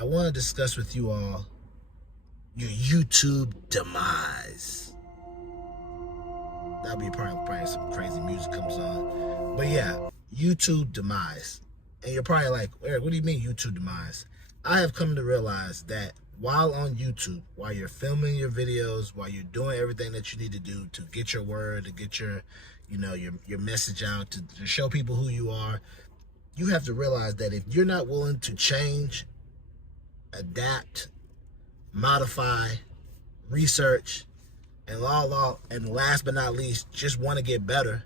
I want to discuss with you all your YouTube demise. That'll be probably some crazy music comes on. But yeah, YouTube demise. And you're probably like, Eric, what do you mean YouTube demise? I have come to realize that while on YouTube, while you're filming your videos, while you're doing everything that you need to do to get your word, to get your, your message out, to show people who you are, you have to realize that if you're not willing to change, adapt, modify, research, and last but not least, just want to get better,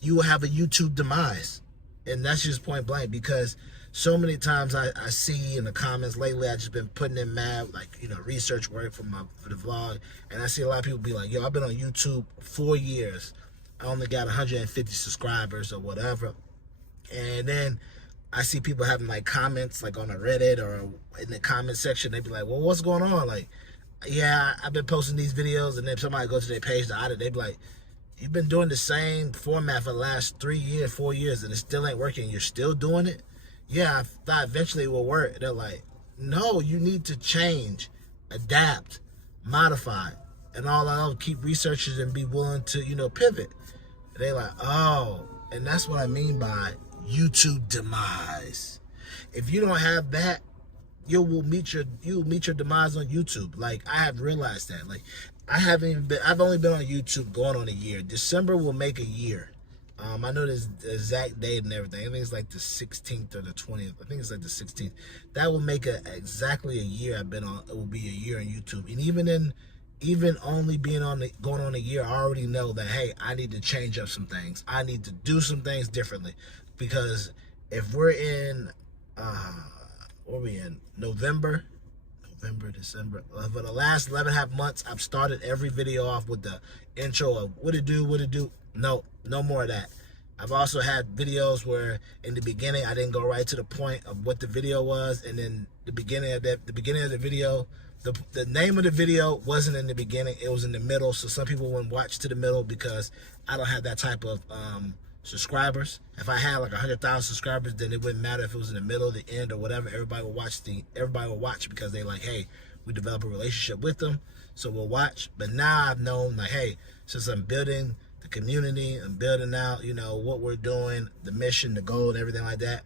you will have a YouTube demise. And that's just point blank, because so many times I see in the comments lately, I just been putting in mad, research work for the vlog, and I see a lot of people be like, yo, I've been on YouTube 4 years. I only got 150 subscribers or whatever. And then I see people having comments on a Reddit or in the comment section. They be like, well, what's going on? Yeah, I've been posting these videos, and then somebody goes to their page to audit. They be like, you've been doing the same format for the last 3 years, 4 years, and it still ain't working. You're still doing it? Yeah, I thought eventually it will work. They're like, no, you need to change, adapt, modify, and all that. Keep researching and be willing to, pivot. And they're like, oh, and that's what I mean by YouTube demise. If you don't have that, you will meet your demise on YouTube. I have realized that. I've only been on YouTube going on a year. December will make a year. I know the exact date and everything. I think it's the 16th or the 20th. I think it's the 16th. That will make exactly a year I've been on. It will be a year on YouTube. And even only being going on a year, I already know that, hey, I need to change up some things. I need to do some things differently. Because if we're in, what are we in? November, December. For the last 11.5 months, I've started every video off with the intro of what it do. No more of that. I've also had videos where in the beginning I didn't go right to the point of what the video was, and then the beginning of the video, the name of the video wasn't in the beginning, it was in the middle. So some people wouldn't watch to the middle because I don't have that type of subscribers. If I had 100,000 subscribers, then it wouldn't matter if it was in the middle, the end, or whatever. Everybody will watch because they hey, we develop a relationship with them, so we'll watch. But now I've known hey, since I'm building the community, I'm building out what we're doing, the mission, the goal, and everything like that,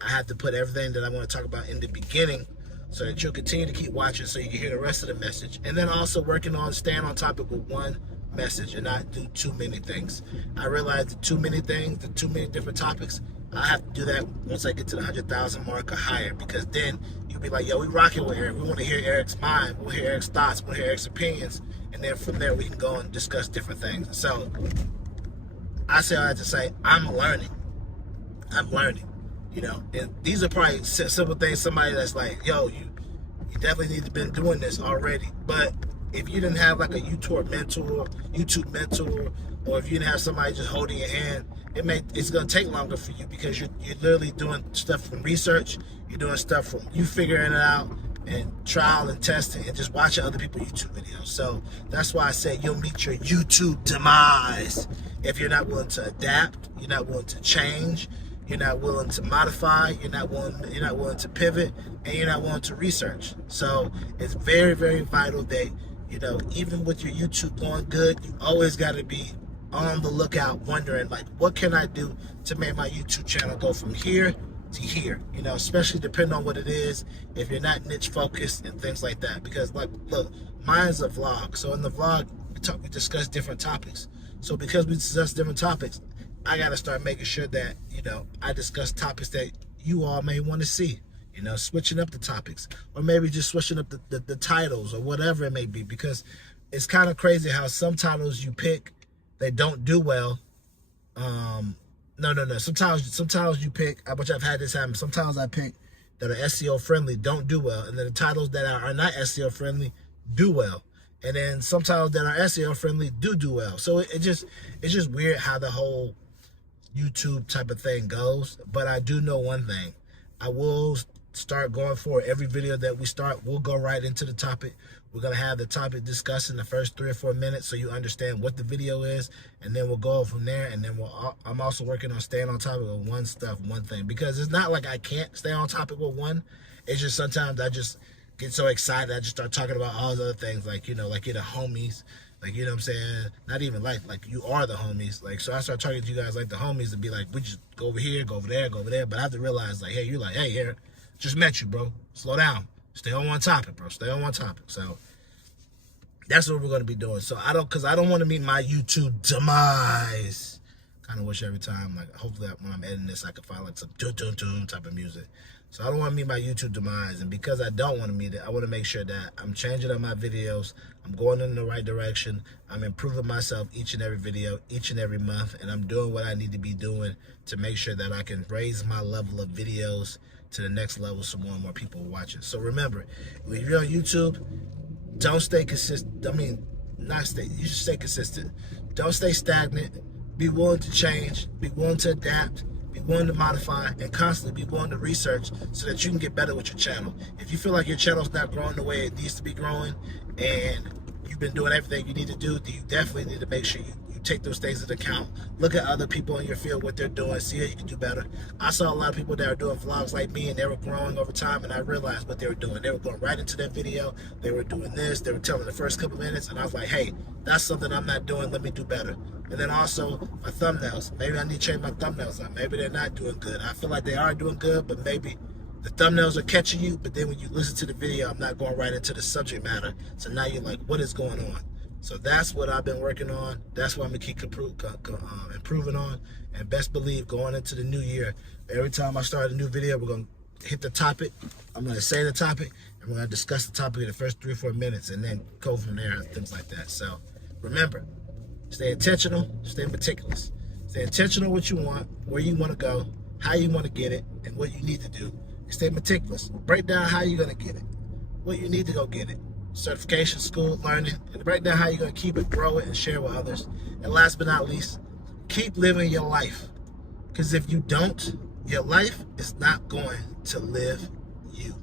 I have to put everything that I want to talk about in the beginning so that you'll continue to keep watching so you can hear the rest of the message. And then also working on staying on topic with one message and not do too many things. I realize the too many different topics, I have to do that once I get to the 100,000 mark or higher, because then you'll be like, yo, we rocking with Eric. We want to hear Eric's mind. We'll hear Eric's thoughts. We'll hear Eric's opinions. And then from there, we can go and discuss different things. So I say all that to say, I'm learning. And these are probably simple things. Somebody that's like, yo, you definitely need to been doing this already. But if you didn't have a YouTube mentor, or if you didn't have somebody just holding your hand, it's gonna take longer for you, because you're literally doing stuff from research. You're doing stuff from you figuring it out and trial and testing and just watching other people's YouTube videos. So that's why I say you'll meet your YouTube demise if you're not willing to adapt, you're not willing to change, you're not willing to modify, you're not willing to pivot, and you're not willing to research. So it's very, very vital that even with your YouTube going good, you always got to be on the lookout, wondering what can I do to make my YouTube channel go from here to here, especially depending on what it is, if you're not niche focused and things like that. Because look, mine's a vlog. So in the vlog, we discuss different topics. So because we discuss different topics, I got to start making sure that, I discuss topics that you all may want to see. Switching up the topics, or maybe just switching up the titles or whatever it may be, because it's kind of crazy how some titles you pick, they don't do well. No. Sometimes you pick, which I've had this happen. Sometimes I pick that are SEO friendly don't do well, and then the titles that are not SEO friendly do well, and then some titles that are SEO friendly do well. So it's just weird how the whole YouTube type of thing goes. But I do know one thing: I will start going forward. Every video that we start, we'll go right into the topic. We're going to have the topic discussed in the first 3 or 4 minutes so you understand what the video is, and then we'll go from there. And then I'm also working on staying on topic with one thing, because it's not like I can't stay on topic with one. It's just sometimes I just get so excited, I just start talking about all those other things, like, you know, like you're the homies, like, you know what I'm saying? Not even like you are the homies. Like, so I start talking to you guys like the homies and be like, we just go over here, go over there, go over there. But I have to realize, like, hey, you're like, hey, here, just met you, bro. Slow down. Stay on one topic, bro. Stay on one topic. So that's what we're going to be doing. So because I don't want to meet my YouTube demise. Kind of wish every time, like, hopefully when I'm editing this, I can find like some doom type of music. So I don't want to meet my YouTube demise. And because I don't want to meet it, I want to make sure that I'm changing up my videos. I'm going in the right direction. I'm improving myself each and every video, each and every month. And I'm doing what I need to be doing to make sure that I can raise my level of videos to the next level so more and more people will watch it. So remember, when you're on YouTube, don't stay consistent. I mean, you should stay consistent. Don't stay stagnant. Be willing to change. Be willing to adapt. Be willing to modify, and constantly be willing to research so that you can get better with your channel. If you feel like your channel's not growing the way it needs to be growing, and you've been doing everything you need to do, then you definitely need to make sure you take those things into account. Look at other people in your field, what they're doing, see how you can do better. I saw a lot of people that are doing vlogs like me, and they were growing over time, and I realized what they were doing. They were going right into their video. They were doing this. They were telling the first couple minutes, and I was like, hey, that's something I'm not doing. Let me do better. And then also my thumbnails. Maybe I need to change my thumbnails up. Maybe they're not doing good. I feel like they are doing good, but maybe the thumbnails are catching you, but then when you listen to the video, I'm not going right into the subject matter. So now you're like, what is going on? So that's what I've been working on. That's what I'm going to keep improving on. And best believe, going into the new year, every time I start a new video, we're going to hit the topic. I'm going to say the topic, and we're going to discuss the topic in the first 3 or 4 minutes, and then go from there and things like that. So remember, stay intentional, stay meticulous. Stay intentional what you want, where you want to go, how you want to get it, and what you need to do. Stay meticulous. Break down how you're going to get it, what you need to go get it. Certification, school, learning, and break down how you're going to keep it, grow it, and share with others. And last but not least, keep living your life. Because if you don't, your life is not going to live you.